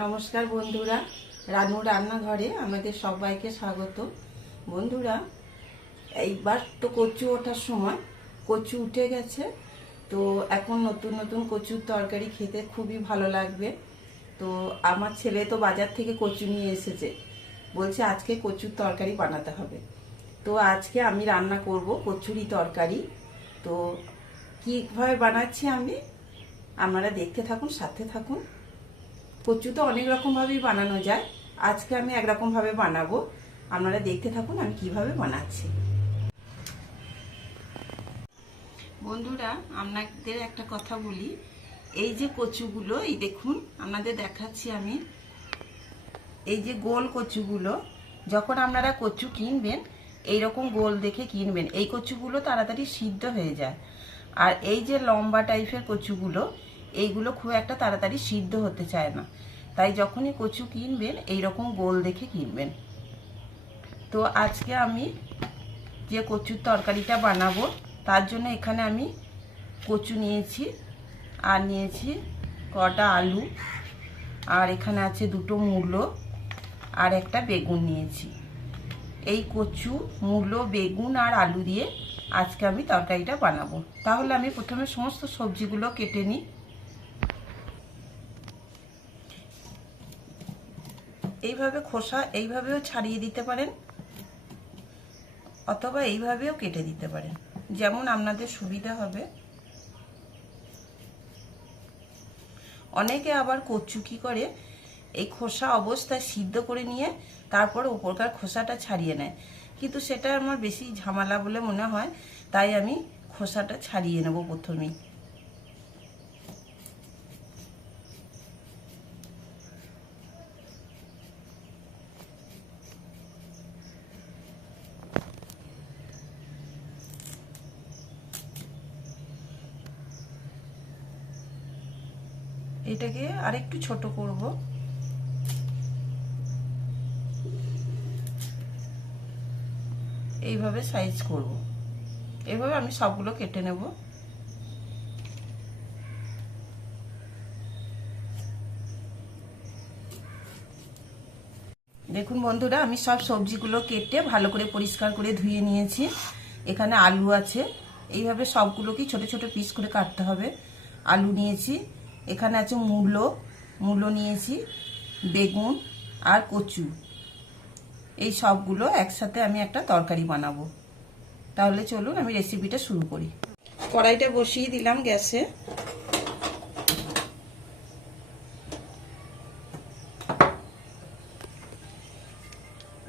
নমস্কার বন্ধুরা, রানু রান্নাঘরে আমাদের সবাইকে স্বাগত। বন্ধুরা, এইবার তো কচু ওঠার সময়, কচু উঠে গেছে, তো এখন নতুন নতুন কচুর তরকারি খেতে খুবই ভালো লাগবে। তো আমার ছেলে তো বাজার থেকে কচু নিয়ে এসেছে, বলছে আজকে কচুর তরকারি বানাতে হবে। তো আজকে আমি রান্না করব কচুরি তরকারি। তো কীভাবে বানাচ্ছি আমি, আপনারা দেখতে থাকুন, সাথে থাকুন। কচু তো অনেক রকমভাবেই বানানো যায়, আজকে আমি একরকমভাবে বানাবো, আপনারা দেখতে থাকুন আমি কিভাবে বানাচ্ছি। বন্ধুরা, আপনাদের একটা কথা বলি, এই যে কচুগুলো, এই দেখুন আপনাদের দেখাচ্ছি আমি, এই যে গোল কচুগুলো, যখন আপনারা কচু কিনবেন এইরকম গোল দেখে কিনবেন, এই কচুগুলো তাড়াতাড়ি সিদ্ধ হয়ে যায়। আর এই যে লম্বা টাইপের কচুগুলো, এইগুলো খুব একটা তাড়াতাড়ি সিদ্ধ হতে চায় না, তাই যখনই কচু কিনবেন এইরকম গোল দেখে কিনবেন। তো আজকে আমি যে কচুর তরকারিটা বানাবো তার জন্য এখানে আমি কচু নিয়েছি, আর নিয়েছি কটা আলু, আর এখানে আছে দুটো মূলো, আর একটা বেগুন নিয়েছি। এই কচু, মূলো, বেগুন আর আলু দিয়ে আজকে আমি তরকারিটা বানাবো। তাহলে আমি প্রথমে সমস্ত সবজিগুলো কেটে নিই। এইভাবে খোসা এইভাবেও ছাড়িয়ে দিতে পারেন, অথবা এইভাবেও কেটে দিতে পারেন, যেমন আপনাদের সুবিধা হবে। অনেকে আবার কচু কি করে, এই খোসা অবস্থায় সিদ্ধ করে নিয়ে তারপরে উপরকার খোসাটা ছাড়িয়ে নেয়, কিন্তু সেটা আমার বেশি ঝামেলা বলে মনে হয়, তাই আমি খোসাটা ছাড়িয়ে নেব প্রথমেই। এটাকে আরেকটু ছোট করব, এইভাবে সাইজ করব। এইভাবে আমি সবগুলো কেটে নেব। দেখুন বন্ধুরা, আমি সব সবজিগুলো কেটে ভালো করে পরিষ্কার করে ধুয়ে নিয়েছি। এখানে আলু আছে, এইভাবে সবগুলোকেই ছোট ছোট পিস করে কাটতে হবে। আলু নিয়েছি, এখানে আছে মূলো নিয়েছি, বেগুন আর কচু, এই সবগুলো একসাথে আমি একটা তরকারি বানাবো। তাহলে চলুন আমি রেসিপিটা শুরু করি। কড়াইটা বসিয়ে দিলাম গ্যাসে,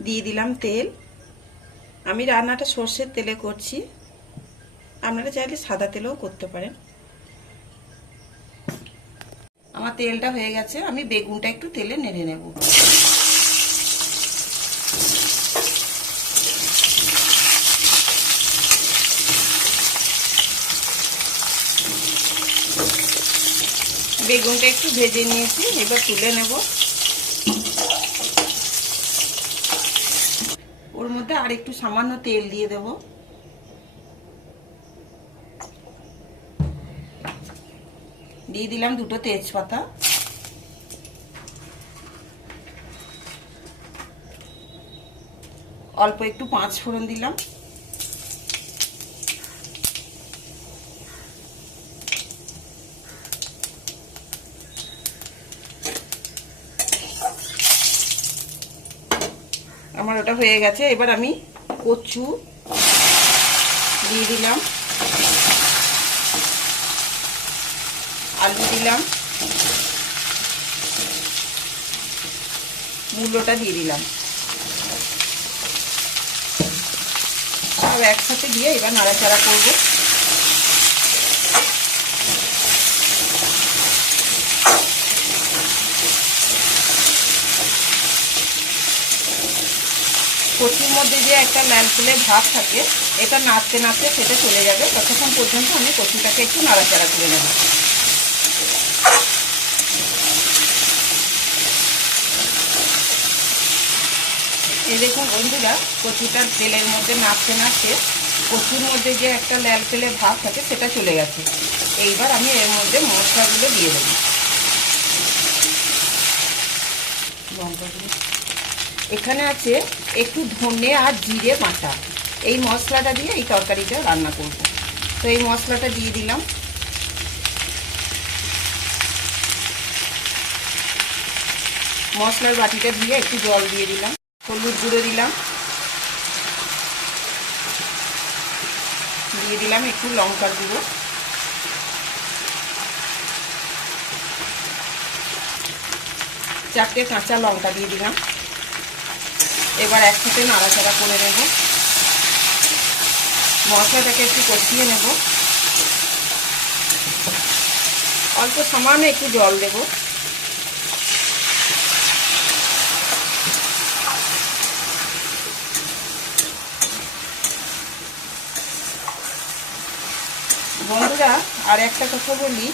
দিয়ে দিলাম তেল। আমি রান্নাটা সর্ষের তেলে করছি, আপনারা চাইলে সাদা তেলেও করতে পারেন। আমার তেলটা হয়ে গেছে, আমি বেগুনটা একটু তেলে নেড়ে নেব। বেগুনটা একটু ভেজে নিয়েছি, এবার তুলে নেব। ওর মধ্যে আর একটু সামান্য তেল দিয়ে দেব। দিয়ে দিলাম দুটো তেজপাতা, অল্প একটু 5 ফোড়ন দিলাম, আমার ওটা হয়ে গেছে। এবার আমি কচু দিয়ে দিলাম, আলু দিলাম, মূলোটা দিয়ে দিলাম, সব একসাথে দিয়ে এবার নাড়াচাড়া করব। কচুর মধ্যে যে একটা ল্যালফুলে ভাব থাকে, এটা নাড়তে নাড়তে সেটা চলে যাবে, ততক্ষণ পর্যন্ত আমি কচুটাকে একটু নাড়াচাড়া করে নেব। এই দেখুন বন্ধুরা, কচুটার তেলের মধ্যে নাড়তে নাড়তে কচুর মধ্যে যে একটা ল্যালফেলে ভাব থাকে সেটা চলে গেছে। এইবার আমি এর মধ্যে মশলাগুলো দিয়ে দেব। লঙ্কা গুঁড়ো এখানে আছে একটু ধনে আর জিরে বাটা। এই মশলাটা দিয়ে এই তরকারিটা রান্না করব। তো এই মশলাটা দিয়ে দিলাম। মশলার বাটিটা দিয়ে একটু জল দিয়ে দিলাম। হলুদ গুঁড়ো দিলাম, দিয়ে দিলাম একটু লঙ্কার গুঁড়ো, চারটে কাঁচা লঙ্কা দিয়ে দিলাম। এবার একসাথে নাড়াচাড়া করে নেব। মশলাটাকে একটু কষিয়ে নেব। অল্প সামান্য একটু জল দেব। বন্ধুরা, আর একটা কথা বলি,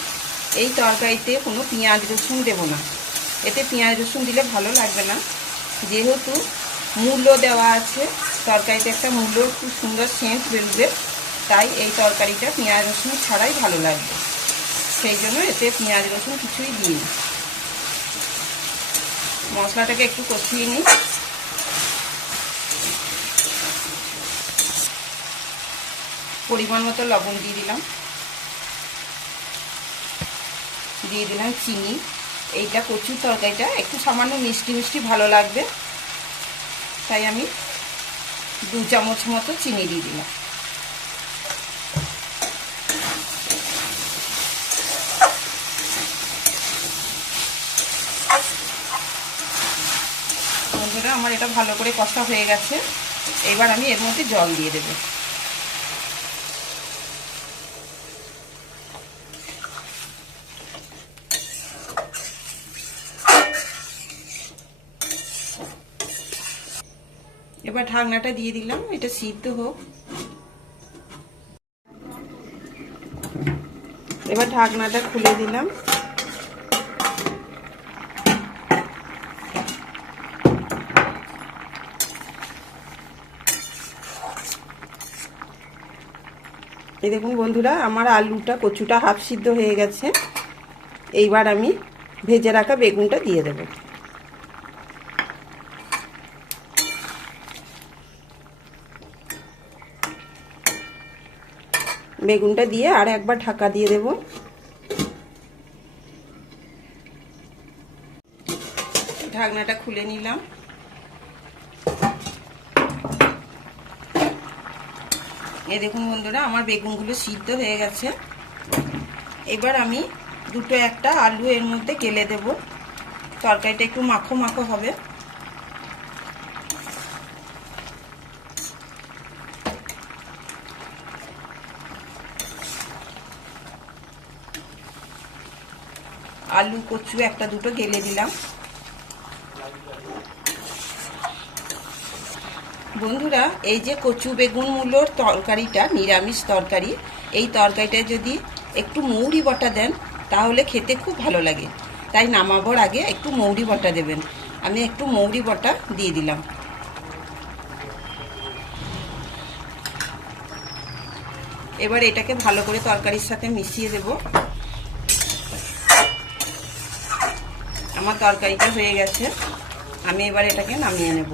এই তরকারিতে কোনো পেঁয়াজ রসুন দেব না। এতে পেঁয়াজ রসুন দিলে ভালো লাগবে না। যেহেতু মূলো দেওয়া আছে তরকারিতে, একটা মূলোর খুব সুন্দর সেন্ট বেরোবে, তাই এই তরকারিটা পেঁয়াজ রসুন ছাড়াই ভালো লাগবে। সেই জন্য এতে পেঁয়াজ রসুন কিছুই দিই। মশলাটাকে একটু কষিয়ে নিই। পরিমাণ মতো লবণ দিয়ে দিলাম, দিয়ে দিলাম চিনি। এইটা কচুর তরকারিটা একটু সামান্য মিষ্টি মিষ্টি ভালো লাগবে, তাই আমি 2 চামচ মতো চিনি দিয়ে দিলাম। বন্ধুরা, আমার এটা ভালো করে কষা হয়ে গেছে। এবার আমি এর মধ্যে জল দিয়ে দেব। এবার ঢাকনাটা দিয়ে দিলাম, এটা সিদ্ধ হোক। এবার ঢাকনাটা খুলে দিলাম। এই দেখুন বন্ধুরা, আমার আলুটা কচুটা হাফ সিদ্ধ হয়ে গেছে। এইবার আমি ভেজে রাখা বেগুনটা দিয়ে দেব। বেগুনটা দিয়ে আর একবার ঢাকা দিয়ে দেব। ঢাকনাটা খুলে নিলাম। এই দেখুন বন্ধুরা, আমার বেগুনগুলো সিদ্ধ হয়ে গেছে। এবার আমি দুটো একটা আলু এর মধ্যে গেলে দেব। তরকারিটা একটু মাখো মাখো হবে। আলু কচু একটা দুটো গেলে দিলাম। বন্ধুরা, এই যে কচু বেগুন মূলোর তরকারিটা নিরামিষ তরকারি, এই তরকারিটা যদি একটু মৌরি বটা দেন তাহলে খেতে খুব ভালো লাগে। তাই নামাবার আগে একটু মৌরি বটা দেবেন। আমি একটু মৌরি বটা দিয়ে দিলাম। এবার এটাকে ভালো করে তরকারির সাথে মিশিয়ে দেব। আমার তরকারিটা হয়ে গেছে, আমি এবার এটাকে নামিয়ে নেব।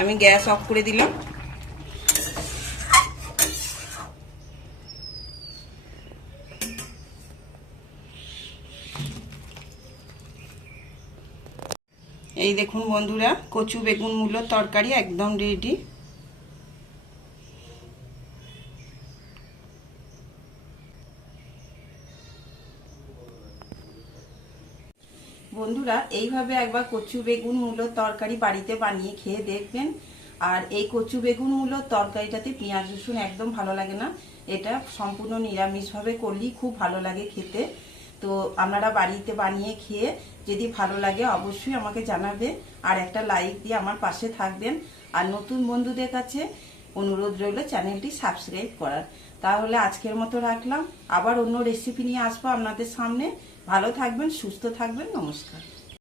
আমি গ্যাস অফ করে দিলাম। এই দেখুন বন্ধুরা, কচু বেগুন মূলোর তরকারি একদম রেডি। বন্ধুরা, এইভাবে একবার কচু বেগুন মূলোর তরকারি বাড়িতে বানিয়ে খেয়ে দেখবেন। আর এই কচু বেগুন মূলোর তরকারিটাতে পেঁয়াজ রসুন একদম ভালো লাগে না। এটা সম্পূর্ণ নিরামিষভাবে করলেই খুব ভালো লাগে খেতে। তো আপনারা বাড়িতে বানিয়ে খেয়ে যদি ভালো লাগে অবশ্যই আমাকে জানাবে, আর একটা লাইক দিয়ে আমার পাশে থাকবেন। আর নতুন বন্ধুদের কাছে অনুরোধ রইল চ্যানেলটি সাবস্ক্রাইব করার। তাহলে আজকের মতো রাখলাম, আবার অন্য রেসিপি নিয়ে আসবো আপনাদের সামনে। ভালো থাকবেন, সুস্থ থাকবেন, নমস্কার।